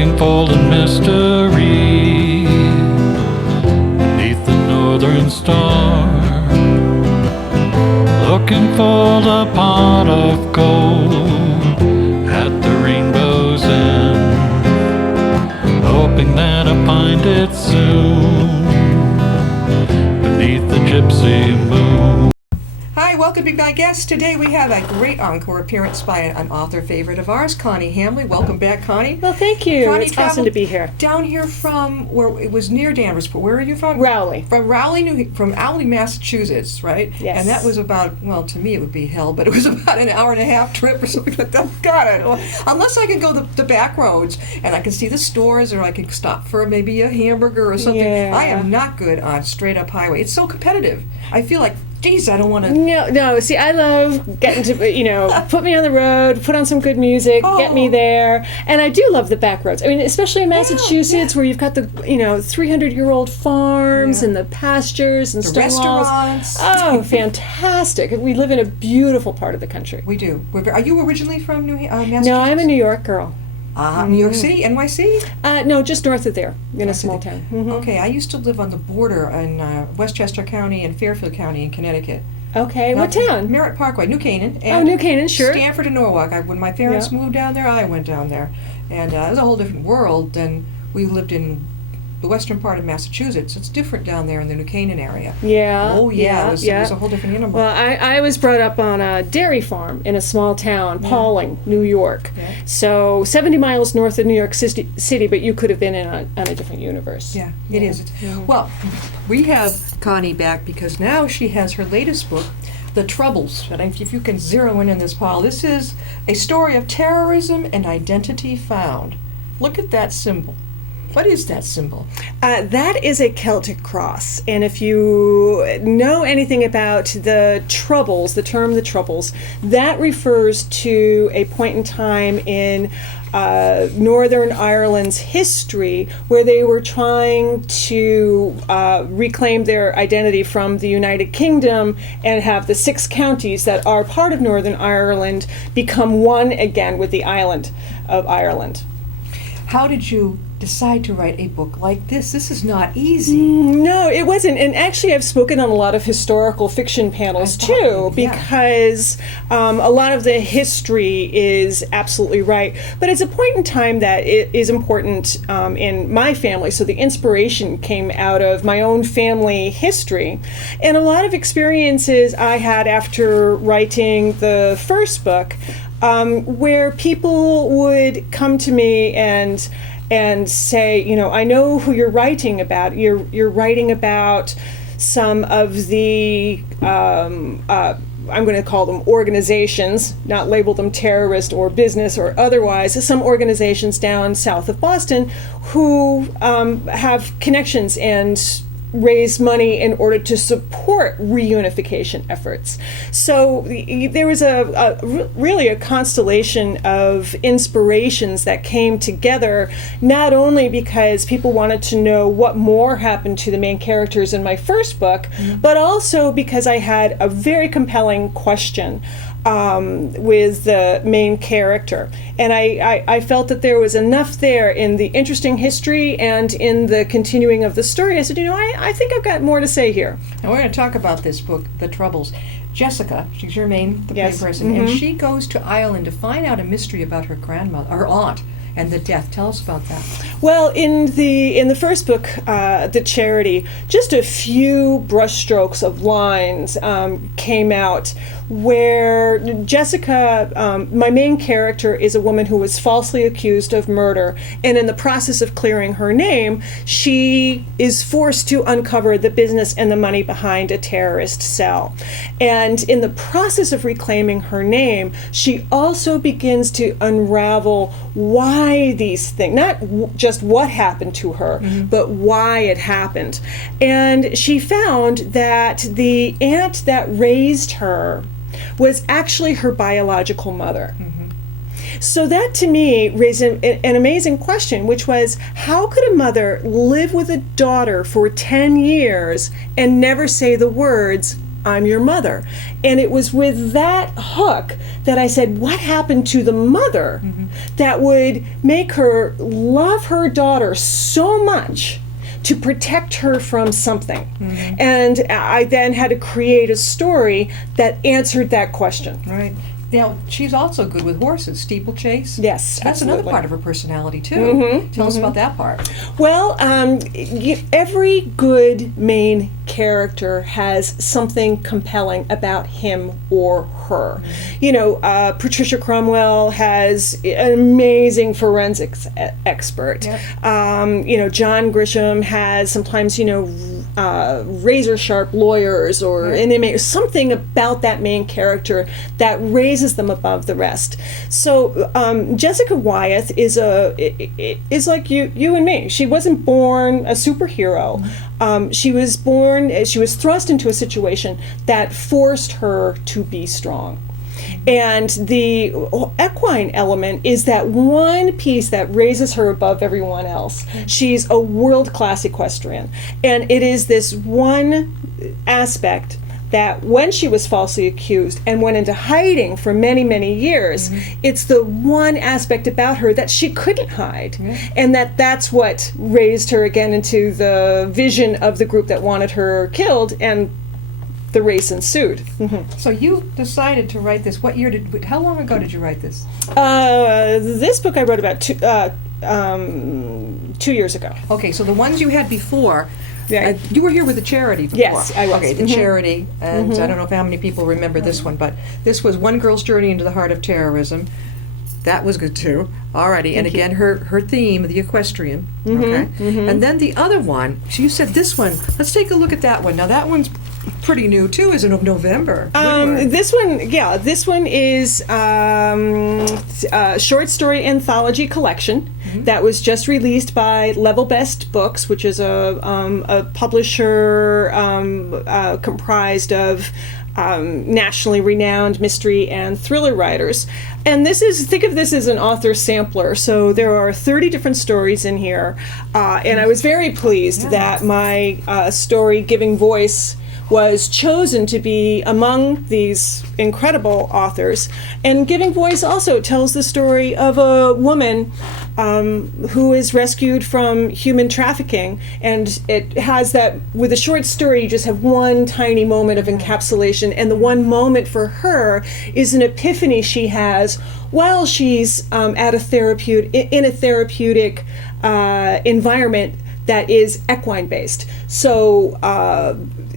looking for the mystery beneath the northern star, looking for the pot of gold at the rainbow's end, hoping that I find it soon beneath the gypsy moon. Hi, welcome to my guest. Today we have a great encore appearance by an author favorite of ours, Connie Hambley. Welcome back, Connie. Well, thank you. Connie, it's awesome to be here. Down here from where it was near Danversport. Where are you from? Rowley. From Rowley, Massachusetts, right? Yes. And that was about, well, to me it would be hell, but it was about an hour and a half trip or something like that. God, I don't know. Unless I can go the back roads and I can see the stores, or I can stop for maybe a hamburger or something. Yeah. I am not good on straight up highway. It's so competitive. I feel like, geez, I don't want to. No. See, I love getting to, put me on the road, put on some good music, get me there. And I do love the back roads. I mean, especially in Massachusetts, where you've got the, 300-year-old farms and the pastures and The stone walls. restaurants. Oh, fantastic. We live in a beautiful part of the country. We do. Are you originally from Massachusetts? No, I'm a New York girl. New York City, NYC? No, just north of there, in a small town. Mm-hmm. Okay, I used to live on the border in Westchester County and Fairfield County in Connecticut. Okay, what town? Merritt Parkway, New Canaan. Oh, New Canaan, sure. Stanford and Norwalk. When my parents moved down there, I went down there. And it was a whole different world than we lived in the western part of Massachusetts. It's different down there in the New Canaan area. Yeah. Oh, yeah. It was a whole different animal. Well, I was brought up on a dairy farm in a small town, Pauling, New York. Yeah. So 70 miles north of New York City, but you could have been on a different universe. Yeah, it is. Well, we have Connie back because now she has her latest book, The Troubles. And if you can zero in on this, Paul, this is a story of terrorism and identity found. Look at that symbol. What is that symbol? That is a Celtic cross. And if you know anything about the Troubles, the term the Troubles, that refers to a point in time in Northern Ireland's history where they were trying to reclaim their identity from the United Kingdom and have the 6 counties that are part of Northern Ireland become one again with the island of Ireland. How did you decide to write a book like this? This is not easy. No, it wasn't. And actually, I've spoken on a lot of historical fiction panels too, because a lot of the history is absolutely right. But it's a point in time that it is important in my family. So the inspiration came out of my own family history. And a lot of experiences I had after writing the first book, where people would come to me and say, I know who you're writing about. You're writing about some of the, I'm going to call them organizations, not label them terrorist or business or otherwise, some organizations down south of Boston who have connections and raise money in order to support reunification efforts. So there was really a constellation of inspirations that came together, not only because people wanted to know what more happened to the main characters in my first book, but also because I had a very compelling question with the main character. And I felt that there was enough there in the interesting history and in the continuing of the story. I said, I think I've got more to say here. Now we're going to talk about this book, The Troubles. Jessica, she's your main person, and she goes to Ireland to find out a mystery about her grandmother, her aunt, and the death. Tell us about that. Well, in the first book, The Charity, just a few brushstrokes of lines came out where Jessica, my main character, is a woman who was falsely accused of murder, and in the process of clearing her name, she is forced to uncover the business and the money behind a terrorist cell. And in the process of reclaiming her name, she also begins to unravel why these things, not just what happened to her, but why it happened. And she found that the aunt that raised her was actually her biological mother. So that to me raised an amazing question, which was, how could a mother live with a daughter for 10 years and never say the words, I'm your mother. And it was with that hook that I said, what happened to the mother that would make her love her daughter so much to protect her from something? And I then had to create a story that answered that question. Right. Now, she's also good with horses, steeplechase. Yes, That's another absolutely. part of her personality, too. Tell us about that part. Well, every good main character has something compelling about him or her. You know, Patricia Cromwell has an amazing forensics expert. Yep. You know, John Grisham has sometimes, you know, razor sharp lawyers or inmate, something about that main character that raises them above the rest. So Jessica Wyeth is like you and me. She wasn't born a superhero. She was thrust into a situation that forced her to be strong. And the equine element is that one piece that raises her above everyone else. She's a world-class equestrian. And it is this one aspect that when she was falsely accused and went into hiding for many, many years, it's the one aspect about her that she couldn't hide. And that's what raised her again into the vision of the group that wanted her killed, and the race ensued. So you decided to write this. How long ago did you write this? This book I wrote about 2 years ago. Okay, so the ones you had before, Yeah. you were here with the charity before. Yes, I was. Okay, the charity, and I don't know how many people remember this one, but this was One Girl's Journey into the Heart of Terrorism. That was good too. Alrighty, and again, her theme, the equestrian. Okay, and then the other one. So you said this one. Let's take a look at that one. Now that one's pretty new too, isn't it? November. This one is a short story anthology collection that was just released by Level Best Books, which is a publisher comprised of nationally renowned mystery and thriller writers. And think of this as an author sampler. So there are 30 different stories in here. And I was very pleased that my story, Giving Voice, was chosen to be among these incredible authors. And Giving Voice also tells the story of a woman who is rescued from human trafficking. And it has that, with a short story, you just have one tiny moment of encapsulation. And the one moment for her is an epiphany she has while she's in a therapeutic environment that is equine based. So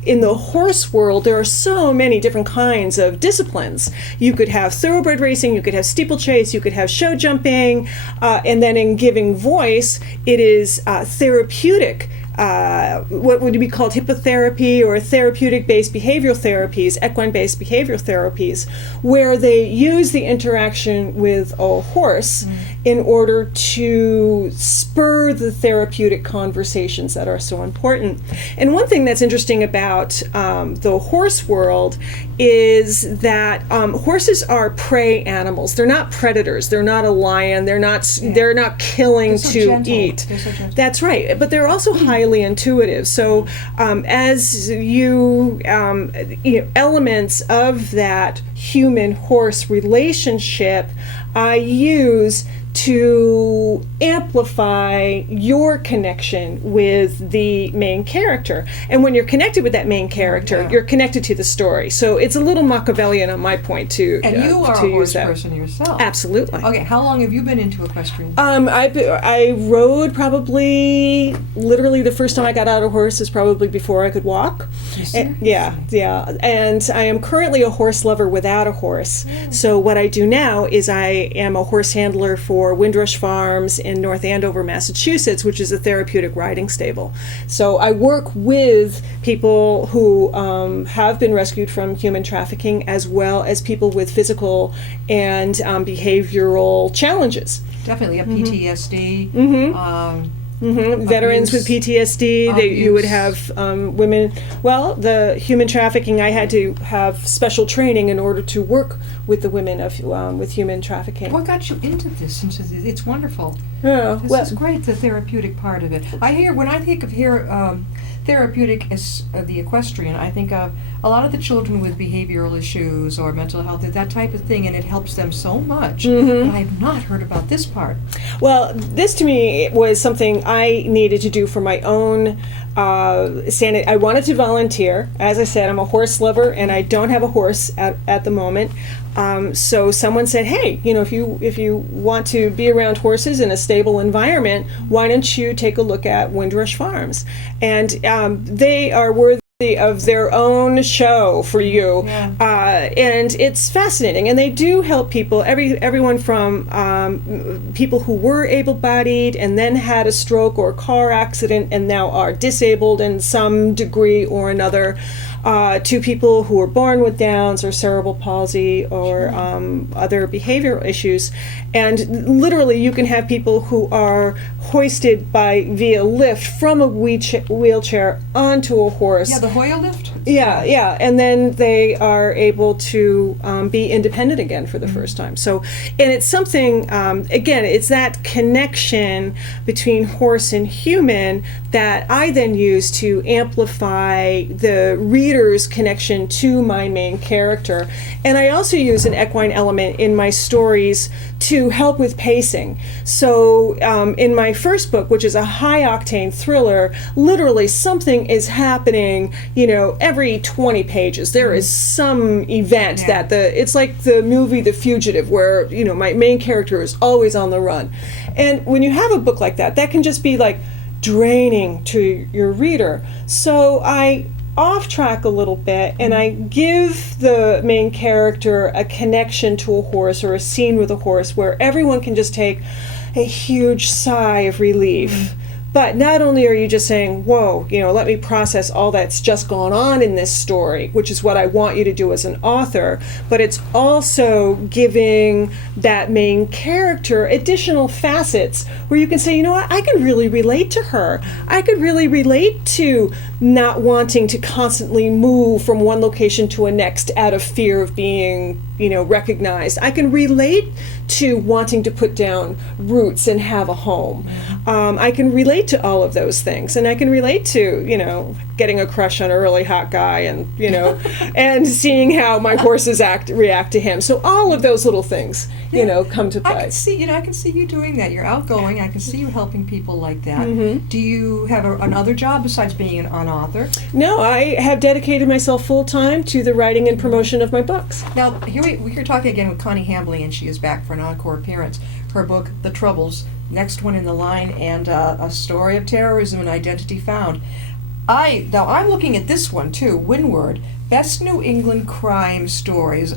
in the horse world, there are so many different kinds of disciplines. You could have thoroughbred racing, you could have steeplechase, you could have show jumping, and then in Giving Voice, it is therapeutic. What would be called hippotherapy or therapeutic-based behavioral therapies, equine-based behavioral therapies, where they use the interaction with a horse in order to spur the therapeutic conversations that are so important. And one thing that's interesting about the horse world is that horses are prey animals. They're not predators. They're not a lion. They're not killing so to gentle. eat. They're so gentle. That's right. But they're also highly intuitive. So as elements of that human-horse relationship, I use to amplify your connection with the main character. And when you're connected with that main character, you're connected to the story. So it's a little Machiavellian on my point to And you are to a use horse that. person yourself. Absolutely. Okay, how long have you been into equestrian? I rode probably, literally the first time I got out of a horse is probably before I could walk. Yeah. And I am currently a horse lover without a horse. So what I do now is I am a horse handler for Windrush Farms in North Andover, Massachusetts, which is a therapeutic riding stable. So I work with people who have been rescued from human trafficking, as well as people with physical and behavioral challenges. Definitely a PTSD. Veterans with PTSD. You would have women. Well, the human trafficking. I had to have special training in order to work with the women of with human trafficking. What got you into this? It's wonderful. Yeah, This is great. The therapeutic part of it. When I think of therapeutic as the equestrian, I think of a lot of the children with behavioral issues or mental health, that type of thing, and it helps them so much. But I've not heard about this part. Well, this to me was something I needed to do for my own sanity. I wanted to volunteer. As I said, I'm a horse lover, and I don't have a horse at the moment. So someone said, "Hey, if you want to be around horses in a stable environment, why don't you take a look at Windrush Farms?" And they are worthy of their own show for you. And it's fascinating, and they do help people, everyone from people who were able-bodied and then had a stroke or a car accident and now are disabled in some degree or another, to people who were born with Downs or cerebral palsy or other behavioral issues. And literally you can have people who are hoisted via lift from a wheelchair onto a horse. Yeah, the Hoyer lift? Yeah, and then they are able to be independent again for the first time. So, and it's something, again, it's that connection between horse and human that I then use to amplify the reader's connection to my main character. And I also use an equine element in my stories to help with pacing. So in my first book, which is a high-octane thriller, literally something is happening, every 20 pages. There is some event that it's like the movie The Fugitive, where, my main character is always on the run. And when you have a book like that can just be like draining to your reader. So I off track a little bit and I give the main character a connection to a horse or a scene with a horse where everyone can just take a huge sigh of relief. But not only are you just saying, whoa, let me process all that's just gone on in this story, which is what I want you to do as an author, but it's also giving that main character additional facets where you can say, what, I can really relate to her. I could really relate to not wanting to constantly move from one location to a next out of fear of being, recognized. I can relate to wanting to put down roots and have a home. I can relate to all of those things, and I can relate to, getting a crush on a really hot guy and, and seeing how my horses react to him. So all of those little things, come to play. I can see you doing that. You're outgoing. I can see you helping people like that. Do you have another job besides being an author? No, I have dedicated myself full-time to the writing and promotion of my books. Now, here we're talking again with Connie Hambley, and she is back for an encore appearance. Her book, The Troubles, next one in the line, and A Story of Terrorism and Identity Found. Now I'm looking at this one too, Windward, Best New England Crime Stories.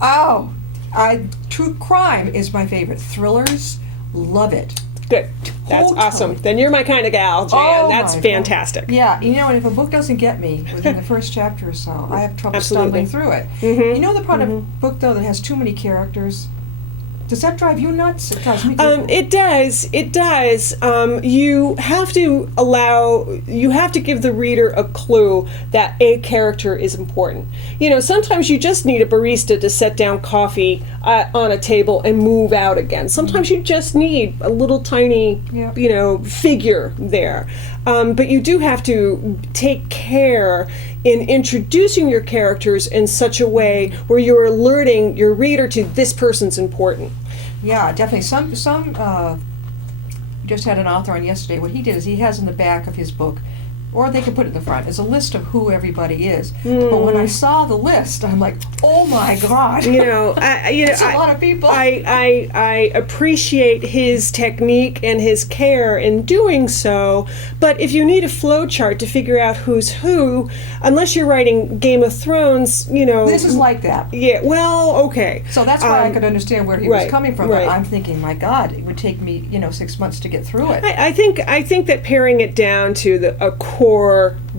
True crime is my favorite. Thrillers, love it. Good. That's awesome. Then you're my kind of gal, Jan. That's fantastic. God. Yeah, and if a book doesn't get me within the first chapter or so, I have trouble Absolutely. stumbling through it. Mm-hmm. The part of book, though, that has too many characters? Does that drive you nuts? It drives me crazy. It does. It does. You have to give the reader a clue that a character is important. Sometimes you just need a barista to set down coffee on a table and move out again. Sometimes you just need a little tiny, figure there. But you do have to take care in introducing your characters in such a way where you're alerting your reader to this person's important. Yeah, definitely. Some just had an author on yesterday. What he did is he has in the back of his book, or they can put it in the front, is a list of who everybody is. But when I saw the list, I'm like, oh my God. It's a lot of people. I appreciate his technique and his care in doing so, but if you need a flow chart to figure out who's who, unless you're writing Game of Thrones, This is like that. Yeah, well, okay. So that's why I could understand where he was coming from. Right. But I'm thinking, my God, it would take me, 6 months to get through it. I think that paring it down to a core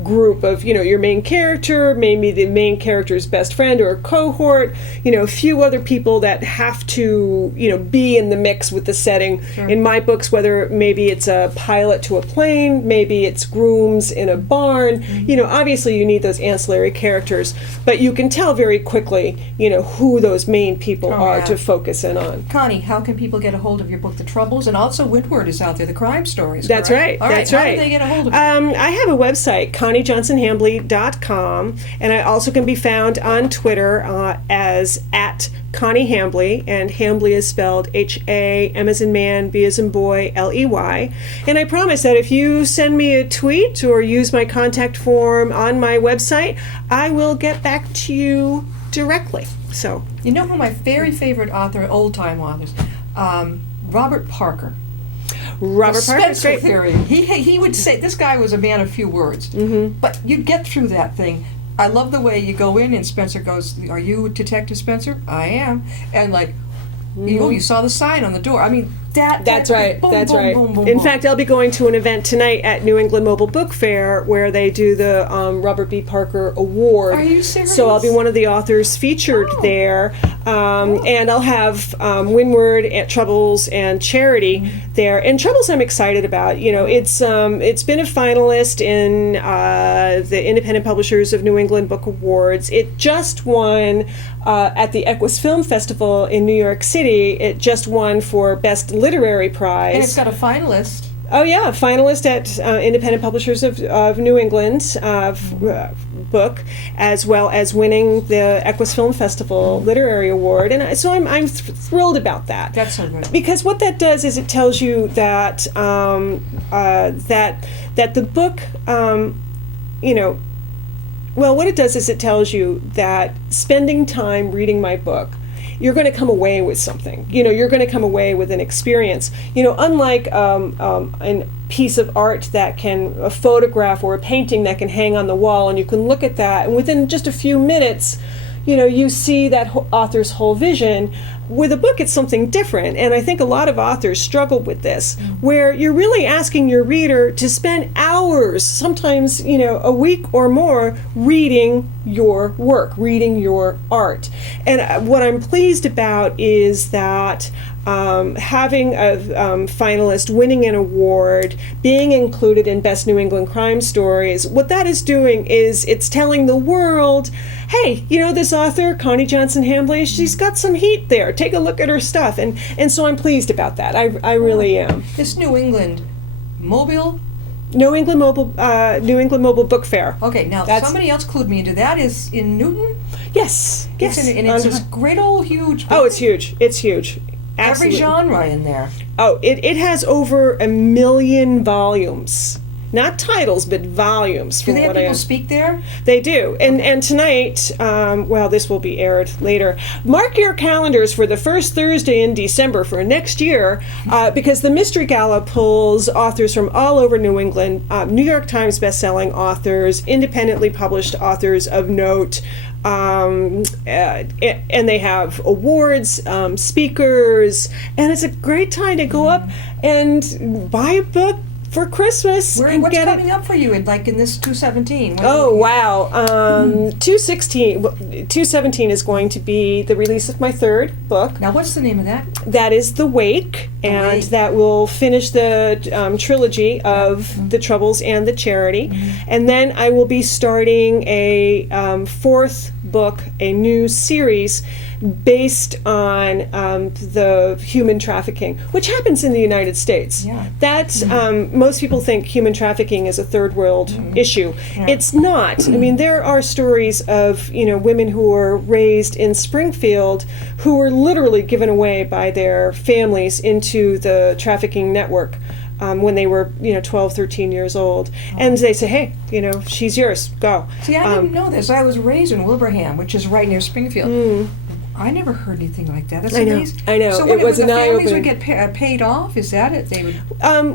group of, your main character, maybe the main character's best friend or a cohort, a few other people that have to, be in the mix with the setting. Sure. In my books, whether maybe it's a pilot to a plane, maybe it's grooms in a barn, obviously you need those ancillary characters, but you can tell very quickly, who those main people are to focus in on. Connie, how can people get a hold of your book, The Troubles? And also Windward is out there, the crime stories. That's correct? right. All That's right. right. How do they get a hold of it? I have a website, ConnieJohnsonHambley.com, and I also can be found on Twitter as at Connie Hambley, and Hambley is spelled H-A, M as in man, B as in boy, L-E-Y. And I promise that if you send me a tweet or use my contact form on my website, I will get back to you directly. So, You know who my very favorite author, old-time authors, Robert Parker. Robert The Parker, Spencer great. theory. He would say, this guy was a man of few words, but you'd get through that thing. I love the way you go in and Spencer goes, "Are you Detective Spencer?" "I am." And like, you saw the sign on the door. I mean, That's right. boom, That's boom, right. boom, boom, In boom. fact, I'll be going to an event tonight at New England Mobile Book Fair where they do the Robert B. Parker Award. Are you serious? So I'll be one of the authors featured there, and I'll have Windward, Troubles, and Charity there. And Troubles, I'm excited about. It's been a finalist in the Independent Publishers of New England Book Awards. It just won at the Equus Film Festival in New York City. It just won for Best Literary Prize. And it's got a finalist. Oh yeah, finalist at Independent Publishers of New England book, as well as winning the Equus Film Festival Literary Award, and so I'm thrilled about that. That's so good. Because what that does is it tells you that that the book, what it does is it tells you that spending time reading my book, you're going to come away with something. You're going to come away with an experience. Unlike a piece of art a photograph or a painting that can hang on the wall and you can look at that and within just a few minutes, you see that author's whole vision. With a book, it's something different, and I think a lot of authors struggle with this, where you're really asking your reader to spend hours, sometimes, a week or more, reading your work, reading your art. And what I'm pleased about is that having a finalist, winning an award, being included in Best New England Crime Stories, what that is doing is it's telling the world, hey, this author, Connie Johnson Hambley, she's got some heat there. Take a look at her stuff. And so I'm pleased about that. I really am. This New England Mobile. New England Mobile Book Fair. Okay, now somebody else clued me into that. Is in Newton. Yes. It's it's this great old huge book. Oh, it's huge. It's huge. Every Absolutely. genre in there. Oh, it has over 1 million volumes. Not titles, but volumes. Do they have people speak there? They do. And tonight, this will be aired later. Mark your calendars for the first Thursday in December for next year, because the Mystery Gala pulls authors from all over New England, New York Times bestselling authors, independently published authors of note, and they have awards, speakers, and it's a great time to go up and buy a book for Christmas. What's coming up for you in this 217? Oh, wow. 217 is going to be the release of my third book. Now, what's the name of that? That is The Wake, and that will finish the trilogy of The Troubles and The Charity. And then I will be starting a fourth book, a new series based on the human trafficking, which happens in the United States. Yeah. That's most people think human trafficking is a third world issue. Yeah. It's not. I mean, there are stories of women who were raised in Springfield who were literally given away by their families into the trafficking network. When they were, 12, 13 years old. And they say, hey, she's yours, go. See, I didn't know this. I was raised in Wilbraham, which is right near Springfield. I never heard anything like that. That's I know. amazing. I know. So It was the an families eye-opening. would get paid off? Is that it? They would.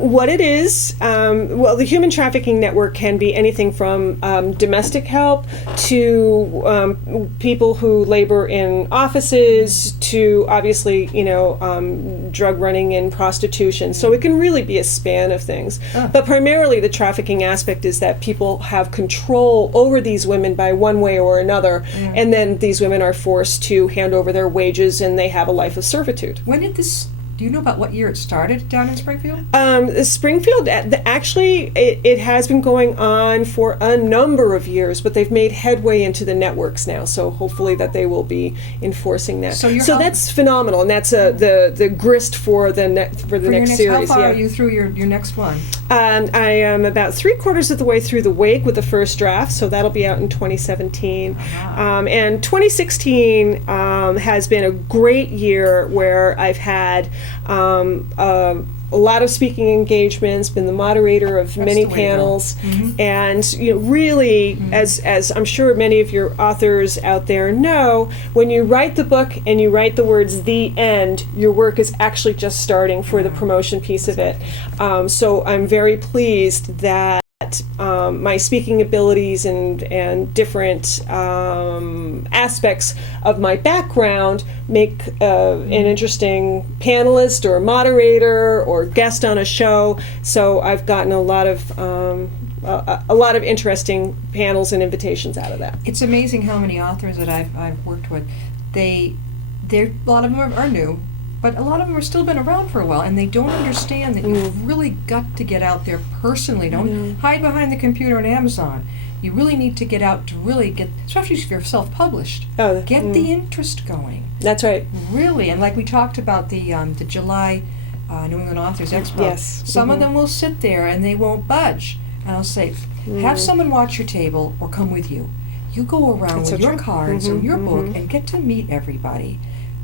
What it is, well, the human trafficking network can be anything from domestic help to people who labor in offices to obviously, drug running and prostitution. So it can really be a span of things. But primarily the trafficking aspect is that people have control over these women by one way or another, and then these women are forced to hand over their wages and they have a life of servitude. When did this? Do you know about what year it started down in Springfield? Springfield, actually, it has been going on for a number of years, but they've made headway into the networks now. So hopefully that they will be enforcing that. So that's phenomenal, and that's the grist for the next series. How far yeah. are you through your next one? I am about 3/4 of the way through the wake with the first draft, so that'll be out in 2017. And 2016 has been a great year where I've had a lot of speaking engagements, been the moderator of many the way to go. panels, and really, as I'm sure many of your authors out there know, when you write the book and you write the words "the end," your work is actually just starting for the promotion piece of it. So I'm very pleased that my speaking abilities and different aspects of my background make an interesting panelist or moderator or guest on a show. So I've gotten a lot of interesting panels and invitations out of that. It's amazing how many authors that I've worked with. A lot of them are new, but a lot of them have still been around for a while, and they don't understand that you've really got to get out there personally. Don't hide behind the computer on Amazon. You really need to get out to really get, especially if you're self-published, get the interest going. That's right. Really, and like we talked about the July New England Authors Expo, Yes. some of them will sit there and they won't budge. And I'll say, have someone watch your table or come with you. You go around That's with so your true. cards or your book and get to meet everybody.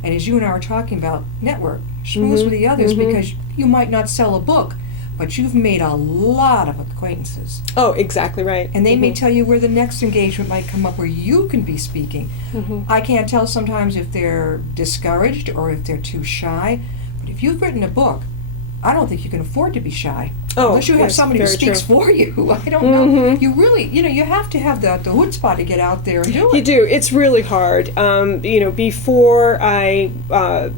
And as you and I were talking about, network, schmooze with the others, because you might not sell a book, but you've made a lot of acquaintances. Oh, exactly right. And they may tell you where the next engagement might come up where you can be speaking. I can't tell sometimes if they're discouraged or if they're too shy, but if you've written a book, I don't think you can afford to be shy. Oh, unless you have yes, somebody who very speaks true. for you. I don't know. You really, you have to have the chutzpah to get out there and do it. You do. It's really hard. Before I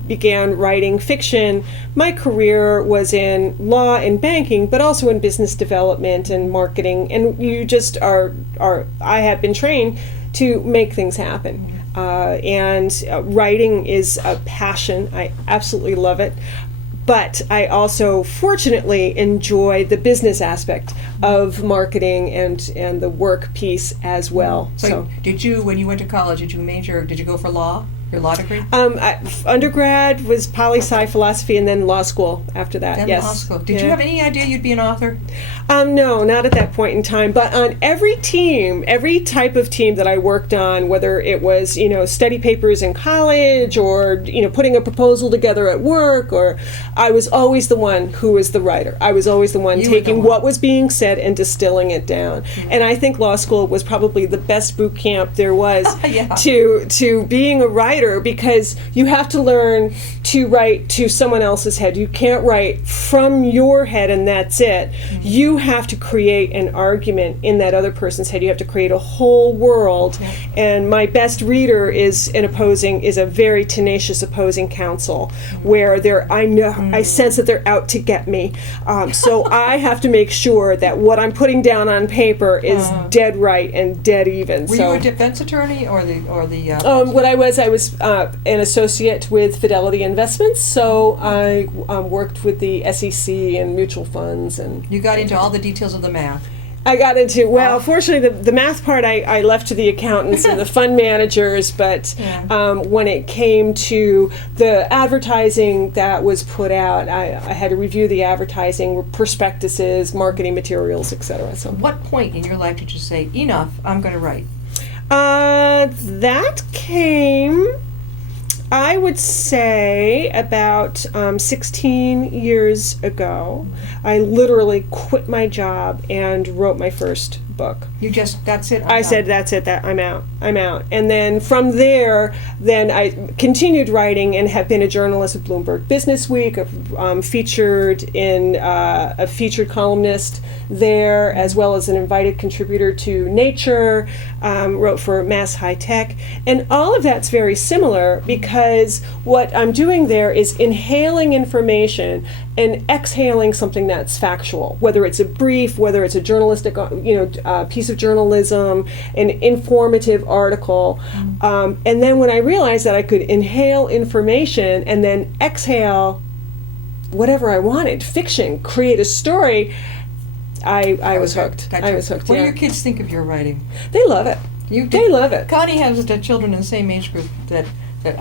began writing fiction, my career was in law and banking, but also in business development and marketing. And you just I have been trained to make things happen. And writing is a passion. I absolutely love it. But I also, fortunately, enjoy the business aspect of marketing and the work piece as well. So did you, when you went to college, did you go for law? Your law degree? Undergrad was poli-sci philosophy, and then law school after that. Then yes. law school. Did you have any idea you'd be an author? No, not at that point in time. But on every team, every type of team that I worked on, whether it was study papers in college or putting a proposal together at work, or I was always the one who was the writer. I was always the one taking what was being said and distilling it down. And I think law school was probably the best boot camp there was to being a writer, because you have to learn to write to someone else's head. You can't write from your head and that's it. You have to create an argument in that other person's head. You have to create a whole world. And my best reader is a very tenacious opposing counsel, where I sense that they're out to get me. So I have to make sure that what I'm putting down on paper is dead right and dead even. Were you a defense attorney or the? What I was an associate with Fidelity Investments, so I worked with the SEC and mutual funds, and You got into all the details of the math. I got into, fortunately, the math part I left to the accountants and the fund managers, but when it came to the advertising that was put out, I had to review the advertising, prospectuses, marketing materials, etc. So, What point in your life did you say, enough, I'm going to write? that came, I would say, about 16 years ago. I literally quit my job and wrote my first book. That's it. I said, that's it, I'm out. And then from there, then I continued writing and have been a journalist at Bloomberg Business Week, a featured columnist there, as well as an invited contributor to Nature, wrote for Mass High Tech. And all of that's very similar because what I'm doing there is inhaling information and exhaling something that's factual, whether it's a brief, whether it's a journalistic, piece of journalism, an informative article. And then when I realized that I could inhale information and then exhale whatever I wanted, fiction, create a story, I was hooked. Gotcha. I was hooked. What do yeah. your kids think of your writing? They love it. They love it. Connie has the children in the same age group that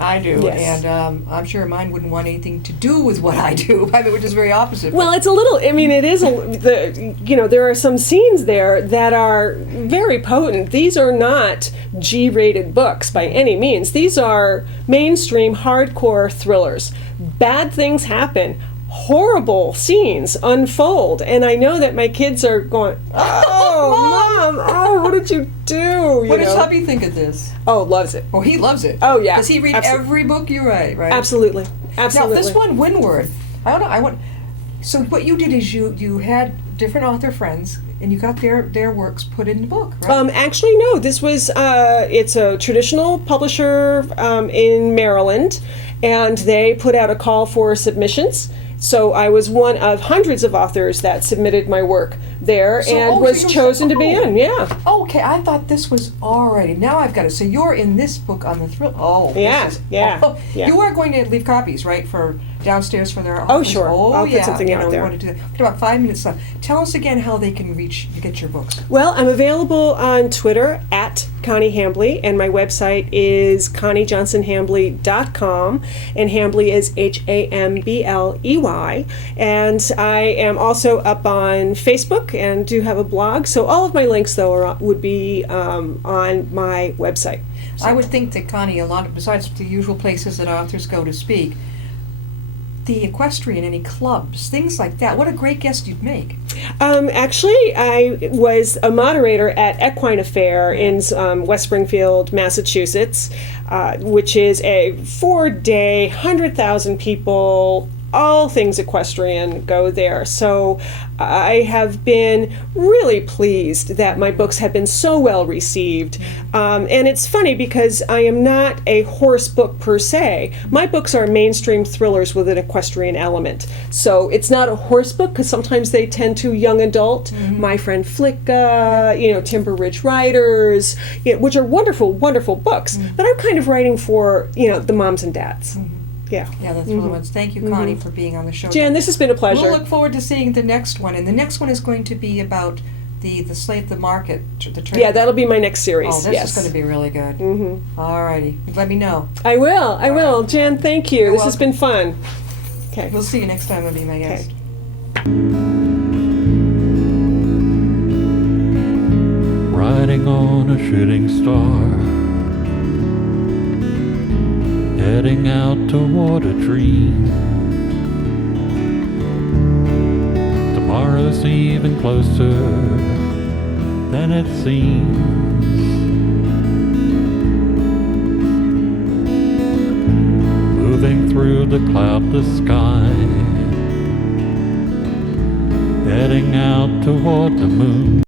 I do, Yes. and I'm sure mine wouldn't want anything to do with what I do. I mean, which is very opposite. Well, it's a little. I mean, it is there are some scenes there that are very potent. These are not G-rated books by any means. These are mainstream hardcore thrillers. Bad things happen. Horrible scenes unfold, and I know that my kids are going, "Oh, Mom! Oh, what did you do?" What does hubby think of this? Oh, loves it. Oh, he loves it. Oh, yeah. Does he read every book you write? Right. Absolutely. Now, this one, Windward. I don't know. I want. So what you did is you had different author friends, and you got their works put in the book, right? Actually, no. This was it's a traditional publisher in Maryland, and they put out a call for submissions. So I was one of hundreds of authors that submitted my work there and was chosen to be in. Yeah. Oh, okay, I thought this was already. Now I've got it. So you're in this book on the thrill. Oh, yeah, this is, yeah, oh, yeah. You are going to leave copies, right, for downstairs for their. Oh, sure. Oh, I'll yeah. put something out there. We want to do that. We've got about 5 minutes left. Tell us again how they can get your books. Well, I'm available on Twitter at Connie Hambley, and my website is ConnieJohnsonHambley.com, and Hambley is Hambley. And I am also up on Facebook and do have a blog. So all of my links, though, would be on my website. So. I would think that Connie, besides the usual places that authors go to speak, the equestrian, any clubs, things like that. What a great guest you'd make. Actually, I was a moderator at Equine Affair in West Springfield, Massachusetts, which is a 4-day, 100,000 people, all things equestrian go there. So I have been really pleased that my books have been so well received. And it's funny because I am not a horse book per se. My books are mainstream thrillers with an equestrian element. So it's not a horse book because sometimes they tend to young adult. My Friend Flicka, Timber Ridge Riders, which are wonderful, wonderful books. But I'm kind of writing for, the moms and dads. Yeah. Yeah, that's really ones. Thank you, Connie, for being on the show. Jan, this has been a pleasure. We'll look forward to seeing the next one, and the next one is going to be about the slave, the market, the trade. Yeah, that'll be my next series. Oh, this is going to be really good. All righty, let me know. I will. Jan, thank you. This has been fun. Okay. We'll see you next time. I'll be my guest. Riding on a shooting star, heading out toward a dream. Tomorrow's even closer than it seems. Moving through the cloudless sky, heading out toward the moon.